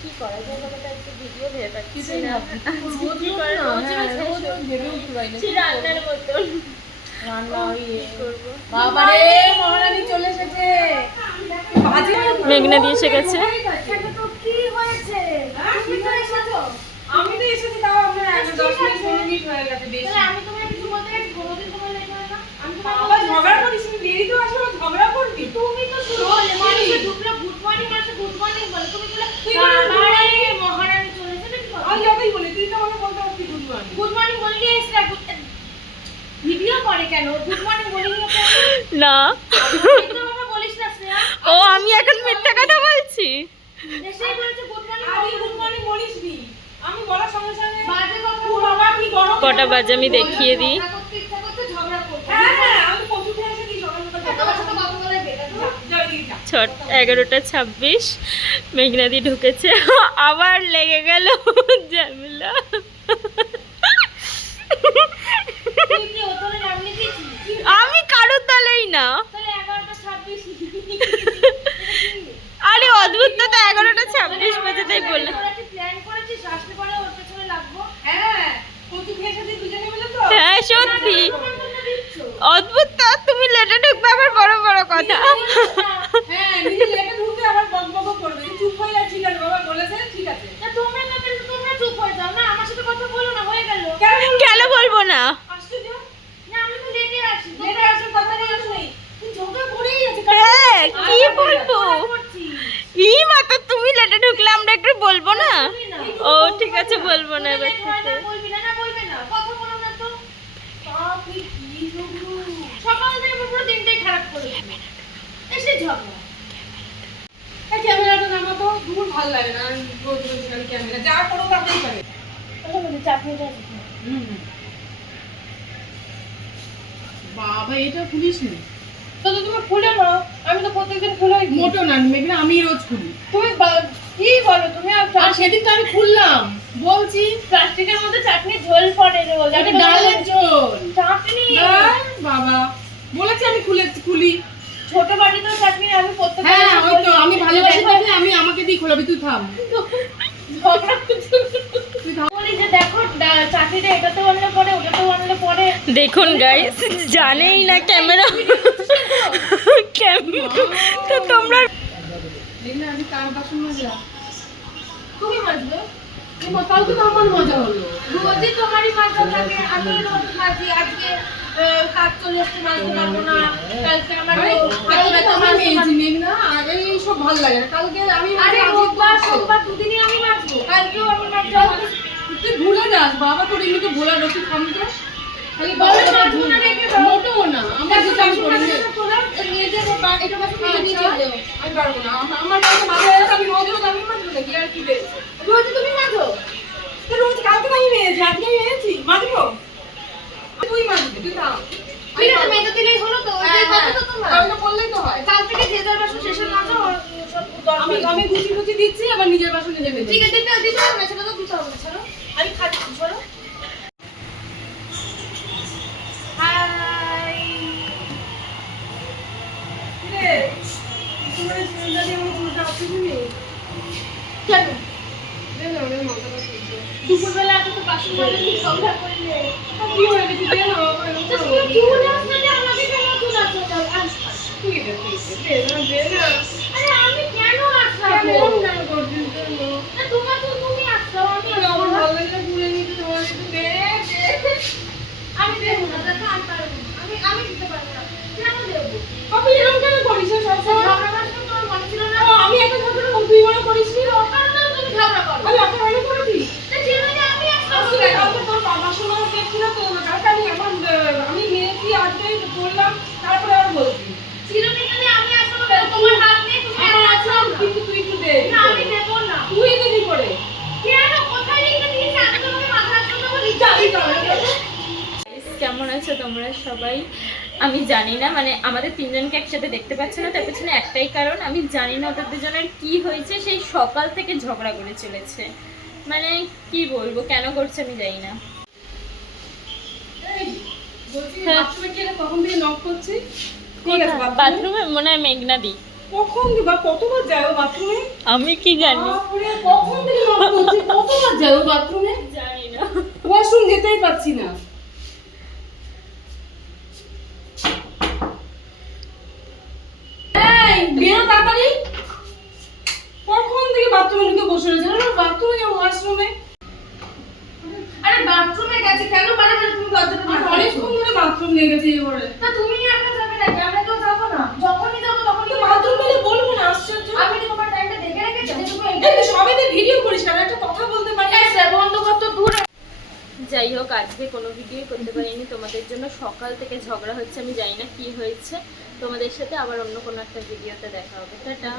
কি করা যায় বলো তো, একটু ভিডিও ভেবে পাচ্ছি না। রান্নার মতন মহারানী চলে এসেছে। মেঘনা দিয়ে এসে গেছে। আমি তো এসেছি, তাও আপনার 10 মিনিট 15 মিনিট হয়ে গেছে বেশি। আমি তোমাকে কিছু বলতে গেছি, কোনোদিন তোমার লেট হয় না। আমি বাবা ঝগড়া করিস, দেরি তো আসলে ঝগড়া করবি। তুমি তো শুরু করলে মানুষে ঢুকলো গুড মর্নিং বলে তুমি বলে তুই মহারানী চলে এসেছে নাকি? আমি যতই বলি তুই তো আমাকে বলতে পারবি গুড মর্নিং। গুড মর্নিং বললি এসরা ভিডিও করে কেন? গুড মর্নিং বলি না মিথ্যা কথা বলিস না শ্রেয়া। ও আমি এখন মিথ্যা কথা বলছি? এসেই বলেছে গুড মর্নিং। আমি গুড মর্নিং বলিসনি, আমি বলার সঙ্গে সঙ্গে বাজে কথা ও বাবা কি গরম। কটা বাজে আমি দেখিয়ে দিই। কথা করতে ইচ্ছা করতে ঝগড়া করতে। হ্যাঁ আমি পৌঁছে এসে কি সকাল সকাল তোমার সাথে কথা বলে বেকার। যাই দিই যা। 11:26 মেঘনা দি ঢুকেছে, আবার লেগে গেল ঝামেলা। তুই কি ওতলে নামলি দিয়েছিস? আমি কারোর দলেই না। তাহলে 11:26 আরে অদ্ভুত তো, 11:26 বাজে তাই বললাম। তোরা কি প্ল্যান করেছিস আসলে পরে ওর পেছনে লাগবো? হ্যাঁ কচু খেয়ে এসেছি দুজনে মিলে তো। হ্যাঁ সত্যি তোমার জন্য দিচ্ছ। অদ্ভুত তো, তুমি লেটে ঢুকবে আবার বড় বড় কথা। হ্যাঁ নিজে লেগে ঢুকে আবার বকবক করবে। চুপ হয়ে যা, ঠিক আছে বাবা বলেছে ঠিক আছে। না তোমরা না পেলে তোমরা চুপ হয়ে যাও না, আমার সাথে কথা বলো না, হয়ে গেল। কেন বলবো না? আশ্চর্য, না আমি তো লেটে আসি। লেটে আসার কথা বলিস নেই, তুই ঝগড়া করেই আছে। হ্যাঁ কি বলবো? করছিস। ই মাতা, তুমি লেটে ঢুকলে আমরা একটু বলবো না? বলবি না। ও ঠিক আছে বলবো না এবার লেট হয় না, থেকে। বলবি না, না বলবে না, কথা বলো না তো। বাপরে কি ঝগড়া। সকাল থেকে পুরো দিনটাই খারাপ করে দিল। এসে ঝগড়া। এই ক্যামেরাটা নামা তো, দূর ভালো লাগে না রোজ রোজ খালি ক্যামেরা, যা করো তাতেই পারে। বাবা এটা খুলিস নি তো তুমি খুলে নাও, আমি তো প্রত্যেকদিন খুলেই দিই। মোটো না মেঘনা, আমি রোজ খুলি। তুমি কি বলো, তুমি আর আর সেদিন তো আমি খুললাম, বলছি প্লাস্টিকের মধ্যে চাটনি ঝোল পড়ে দেবো, এটা ডালের ঝোল। চাটনি বাবা বলেছি আমি খুলি। ছোট বাটিতেও চাটনি, আমি প্রত্যেক হ্যাঁ ওই তো আমি ভালোবাসি দেখে আমি আমাকে দিয়ে খোলাবি, তুই থাম। তুই থাম। বলি যে দেখো চাটনিটা এটাতেও আনলে পরে, ওটাতেও আনলে পরে। দেখুন গাইস, জানেই না ক্যামেরা তো তোমরা মেঘনা আমি কার বাসন মাজলাম? তুমি মাজবে? কালকে তো আমার মজা হলো। রোজই তোমারই মাজা থাকে, আমি রোজ মাজি। আজকে কাজ চলে আসতে মাজতে পারবো না, কালকে আমার হাতে ব্যথা মাজতে পারবো না। মেঘনা আগে এইসব ভালো লাগে না, কালকে আমি আরে রোববার সোমবার দুদিনই আমি মাজবো, কালকেও আমি মাজবো। তুই ভুলে যাস বাবা, তোর এমনিতে ভোলা রসি খাম তো খালি বলে মাজবো না রেখে দাও। মোটেও না, আমার যেটা আমি করি না। নিজের এটা বাসন নিজে নিয়ে চলে যাও। আমি পারবো না, আমার কাছে মাথায় আছে, আমি রোজ রোজ আমি মাজবো নাকি আর কি বেশ। রোজ তুমি মাজো? তো রোজ কালকে তো আমি মেয়েছি, আজকে আমি মেয়েছি, মাজবো? তুই মাজবি, তুই থাম। ঠিক আছে, মেজে দিলেই হলো তো, ওই কথা তো তোমার। আমি তো বললেই তো হয়। কাল থেকে যে যার বাসন শেষে মাজো, আর সব দরকার। আমি গুছি দিচ্ছি, আবার নিজের বাসন নিজে মেজে। ঠিক আছে, দিতে হবে না, সেটা তো দিতে হবে না, ছাড়ো। আমি খাচ্ছি, ছাড়ো। হাই। রে তোমার সুন্দর দিয়ে আমার চুলটা আপনি নেই। কেন? দে না আমার মাথাটা খুলছে। দুপুরবেলা এত তো বাসন মাজলে কি ঝগড়া করলে? কি হয়ে গেছে দে না আমার তো তুমি চুল আসলে যে আমাকে কেন চুল আসলে দাও? তুই দে দে না। আরে আমি কেন আসলাম? কেমন না করছিস তো? না তোমার তো তুমি আসছো, আমি আমার আসবো না। ভালো লাগে ঘুরে নিতে, তোমার একটু দে দে। আমি দেবো না, দেখো আমি পারবো না। আমি দিতে পারবো না। কেন দেবো? আপনি এরকম কেন করিস সবসময়? ঝগড়া করতে তোমার মনে ছিল না? আমি এত ঝগড়া করব, তুই মনে করিস নি? দরকার না তুমি ঝগড়া করো। আমি এত মনে করেছি? তা জীবনে আমি আসলাম। আসলে কালকে তোর বাবার সময় কেক ছিল তো, কালকে আমি মেয়েছি, আজকে বললাম, তারপরে আবার বলছি। চিরদিনে আমি আসলাম, তোমার হাত নেই, তুমি আমার আমার আছে, আসলাম। কিন্তু তুই একটু দে। না আমি দেবো না। তুই দিবি করে। কেন? কোথায় লিখে দিয়েছে? আমি তোমাকে মাথার জন্য বলি। কেমন আছো তোমরা সবাই? আমি জানি না, মানে আমাদের তিনজনকে একসাথে দেখতে পাচ্ছ না, তার পেছনে একটাই কারণ, আমি জানি না ওদের দুজনের কি হয়েছে, সেই সকাল থেকে ঝগড়া করে চলেছে। মানে কি বলবো, কেন করছে আমি জানি না। এই, বলছি হ্যাঁ। বাথরুমে কি এটা কখন থেকে নক করছি? ঠিক আছে, বাথরুমে। বাথরুমে মনে হয় মেঘনা দি। কখন বা কতবার যায় ও বাথরুমে? আমি কি জানি, বাপরে, কখন থেকে নক করছি, কতবার যায় ও বাথরুমে? জানি না। ওয়াশরুম যেতেই পাচ্ছি না। এই বেরো তাড়াতাড়ি। কখন থেকে বাথরুমে ঢুকে বসে রয়েছে? বাথরুমে যাবো, ওয়াশরুমে। আরে বাথরুমে গেছে কেন মানে মানে তুমি দরজাটা আর ধাক্কা দিচ্ছ? অনেকক্ষণ ধরে বাথরুম লেগে গেছে এবারে। তা তুমি একা যাবে নাকি? আমরা কেউ যাবো না। যখনই যাবো তখনই বাথরুম পেলে বলবো না, আশ্চর্য। আমি কি তোমার টাইমটা দেখে রেখেছি যে তুমি এই তুই সবাইকে ভিডিও করিস না, একটা কথা বলতে পারি? বন্ধ করতো দূরে। যাই হোক, আজকে কোনো ভিডিও করতে পারিনি তোমাদের জন্য। সকাল থেকে ঝগড়া হচ্ছে, আমি জানি না কি হয়েছে। তোমাদের সাথে আবার অন্য কোনো একটা ভিডিওতে দেখা হবে। টাটা।